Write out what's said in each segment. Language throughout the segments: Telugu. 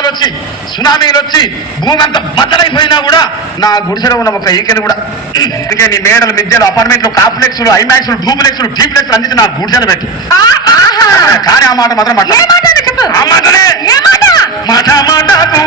వచ్చి సునామీలు వచ్చి భూమి అంతా బద్దలైపోయినా కూడా నా గుడిసెలో ఉన్న ఒక ఈకెలు కూడా అందుకే నీ మేడలు మిద్దెలు అపార్ట్మెంట్లు కాంప్లెక్స్లు ఐమాక్స్లు డూప్లెక్స్లు టీప్లెక్స్లు అందించి నా గుడిసెలు పెట్టి కానీ ఆ మాట మాత్రం ఆ మాటనే మాట మాటకు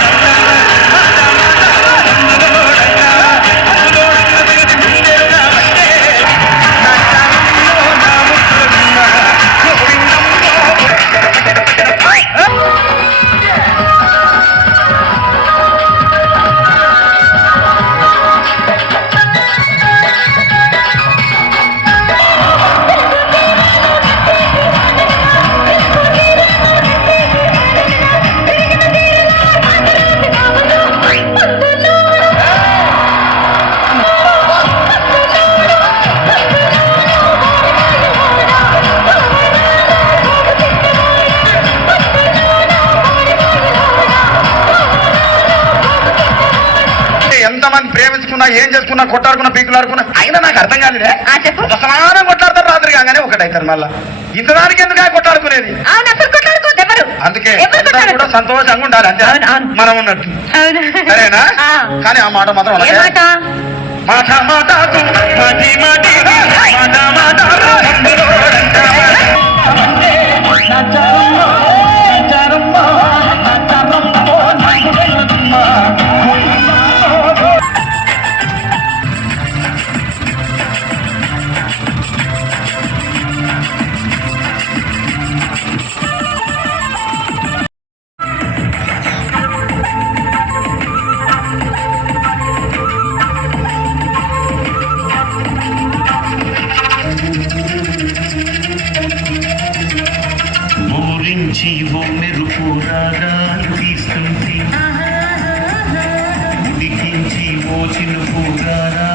ఎంతమంది ప్రేమించుకున్నా ఏం చేసుకున్నా కొట్టాడుకున్నా పీకులాడుకున్నా అయినా నాకు అర్థం కాలేదే సమానం కొట్లాడతారు రాత్రి కాగానే ఒకటైతారు మళ్ళా ఇంతదానికి ఎందుకు కొట్టాడుకునేది అందుకే కూడా సంతోషంగా ఉండాలి అంతే మనం ఉన్నట్టు సరేనా కానీ ఆ మాట మాత్రం మాట మాటకు ఊరించి ఓ మెరుపు రాగాలు తీస్తుంది ఉడికించి ఓ చిలుపు రాగా